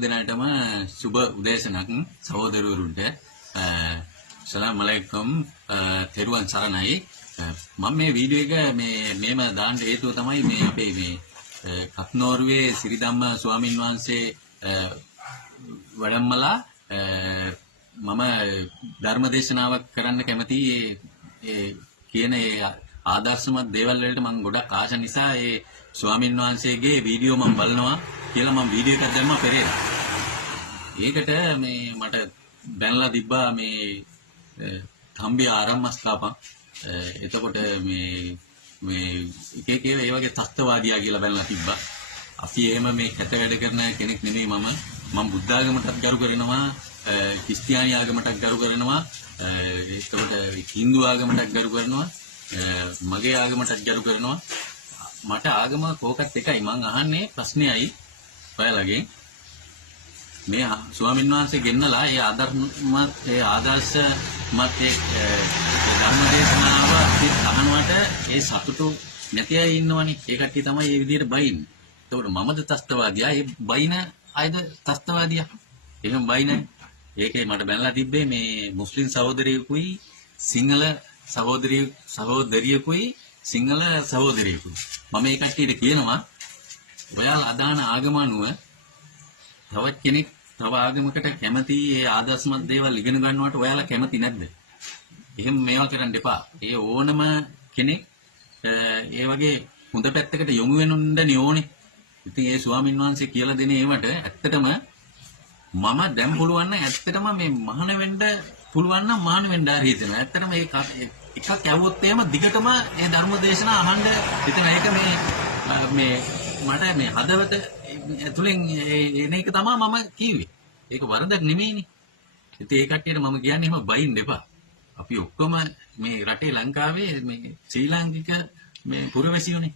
දිනටම සුබ උදෑසනක් සහෝදරවරුන්ට සලාම් අලයිකුම් තෙරුවන් සරණයි මම මේ වීඩියෝ එක මේම දාන්න හේතුව තමයි මේ අපේ මේ කත්නෝරුවේ සිරිධම්ම ස්වාමීන් වහන්සේ වැඩමලා මම ධර්ම දේශනාවක් කරන්න කැමති ඒ කියන ඒ ආදර්ශමත් දේවල් වලට මම ගොඩක් ආශ නිසා ඒ ස්වාමීන් වහන්සේගේ වීඩියෝ මම බලනවා කියලා මම වීඩියෝ එකක් දැම්මා පෙරේද. ඒකට මේ මට බැනලා තිබ්බා මේ තම්බිය ආරම්මස්ථාපන්. එතකොට මේ එක එක ඒ වගේ තත්ත්වවාදියා කියලා බැනලා තිබ්බා. අපි එහෙම මේ කැත වැඩ කරන කෙනෙක් නෙමෙයි මම බුද්ධ ආගමටත් ගරු කරනවා, ක්‍රිස්තියානි ආගමටත් ගරු කරනවා, එතකොට හින්දු ආගමටත් ගරු කරනවා, මගේ ආගමටත් ගරු කරනවා. මට ආගම කෝකත් එකයි. මං අහන්නේ ප්‍රශ්නයයි ඔයාලගෙන් මේ ස්වාමීන් වහන්සේ ගෙන්නලා ඒ ආදර්ශමත් ඒ ධර්ම දේශනාව අපි අහනවට ඒ සතුටු නැති අය ඉන්නවනේ. ඒ කට්ටිය තමයි මේ විදිහට බයින්නේ. ඒකට මමද ත්‍ස්තවාදියා, ඒ බයින අයද ත්‍ස්තවාදියා? එහෙම බයිනයි. ඒකේ මට බැනලා තිබ්බේ මේ මුස්ලිම් සහෝදරියෙකුයි සිංහල සහෝදරියෙකුයි සිංහල සහෝදරියෙකුයි. මම මේ කට්ටියට කියනවා ඔයාලා අදාන ආගම අනුව තවත් කෙනෙක් තව ආගමකට කැමති ඒ ආදර්ශමත් දේවල් ඉගෙන ගන්නවට ඔයාලා කැමති නැද්ද? එහෙම මේවා කරන්න එපා. ඒ ඕනම කෙනෙක් ඒ වගේ හොඳ පැත්තකට යොමු වෙනුන්නේ ඕනේ. ඉතින් ඒ ස්වාමීන් වහන්සේ කියලා දෙන ඒවට ඇත්තටම මම දැන් පුළුවන් නම් ඇත්තටම මේ මහාන වෙන්න පුළුවන් නම් මහාන වෙන්න ආරි හිතෙනවා. ඇත්තටම එකක් ඇහුවොත් එහෙම දිගටම ඒ ධර්ම දේශනා අහන්න හිතන එක මේ මට මේ හදවත ඇතුලෙන් එන එක තමයි මම කිව්වේ. ඒක වරදක් නෙමෙයිනේ. ඉතින් ඒ කට්ටියට මම කියන්නේ එහෙම බයින්න එපා. අපි ඔක්කොම මේ රටේ ලංකාවේ මේ ශ්‍රී ලාංකික මේ පුරවැසියෝනේ.